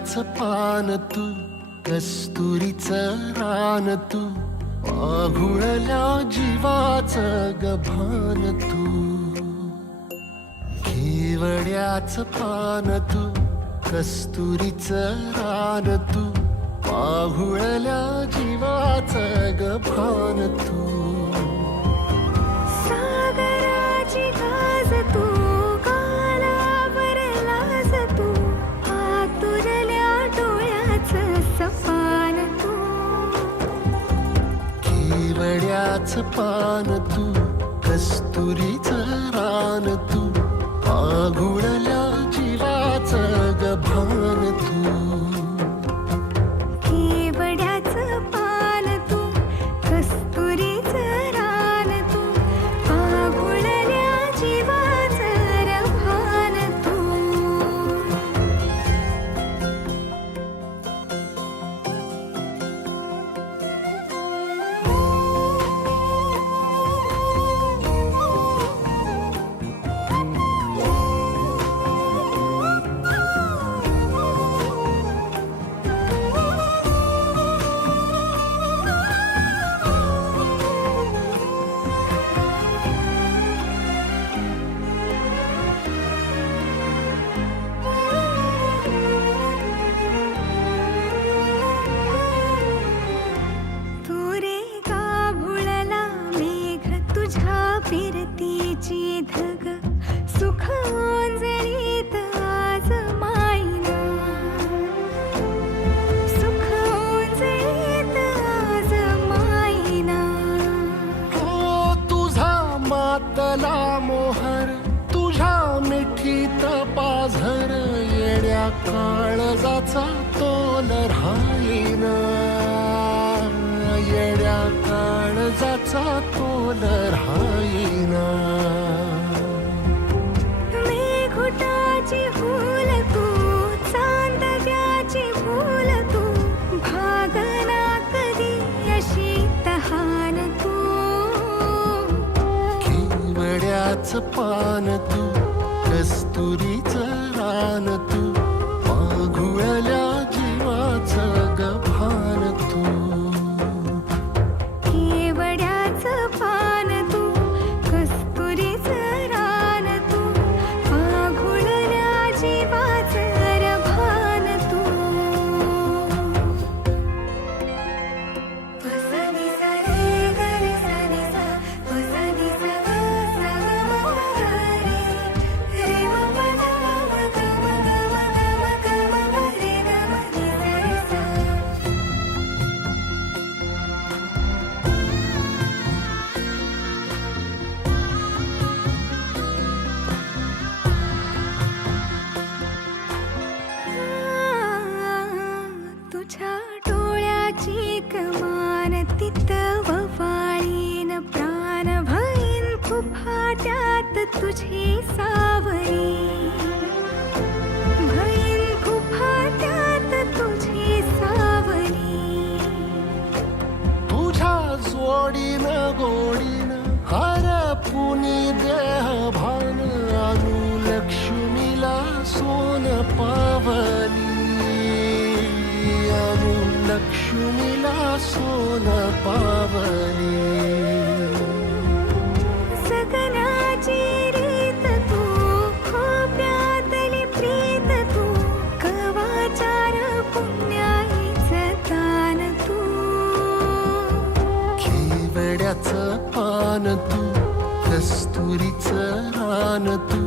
केवड्याचं पान तू, कस्तुरीचं रान तू, आघुळल्या जीवाचं गभान तू. केवड्याचं पान तू, कस्तुरीचं रान तू, आघुळल्या जीवाचं गभान तू. सागराची गाज तू, गालावरलाज तू, आतुरल्या डोळ्याचं सपान तू. केवड्याचं पान तू, कस्तुरीचं रान तू, आघुळल्या जीवाचं गभान तू. केवड्याचं पान तू, कस्तुरीचं रान तू, आघुळल्या जीवाचं रभान तू. फिरतीची धग सुख ओंजळीत आज मायना, सुख ओंजळीत आज मायना. हो तुझा मातला मोहर, तुझ्या मिठीत पाझर, येड्या काळजाचा तोल राहीना, येड्या काळजाचा तोल राहीना. मेघुटाची फूल तू, चांदव्याची फूल तू, भागना कधी अशी तहान तू. केवड्याचं पान तू, कस्तुरीचं रान तू, आघुळल्या जीवाचं गभान तू. केवड्याचं पान तू, कस्तुरीचं रान तू, आघुळल्या जीवाचं रभान तू. सा नि सा रे ग रे सा नि सा, सा नि सा ग सा ग म ग रे, रे म प द म ग म ग म ग म ग म रे ग म नि सा रे सा. तुझ्या डोळ्याची कमान तिथं ववाळीन, प्राण भईन फुफाट्यात तुझी सावरी, भईन फुफाट्यात तुझी सावरी. तुझ्या जोडीनं गोडीनं हरपुनी देह भान, आणू लक्ष्मीला सोन पावली, आणू लक्ष्मीला सोन पावली. सगनाची रीत तू, खोप्यातली प्रीत तू, कवाचार पुण्याईचं दान तू. केवड्याचं पान तू, कस्तुरीचं रान तू,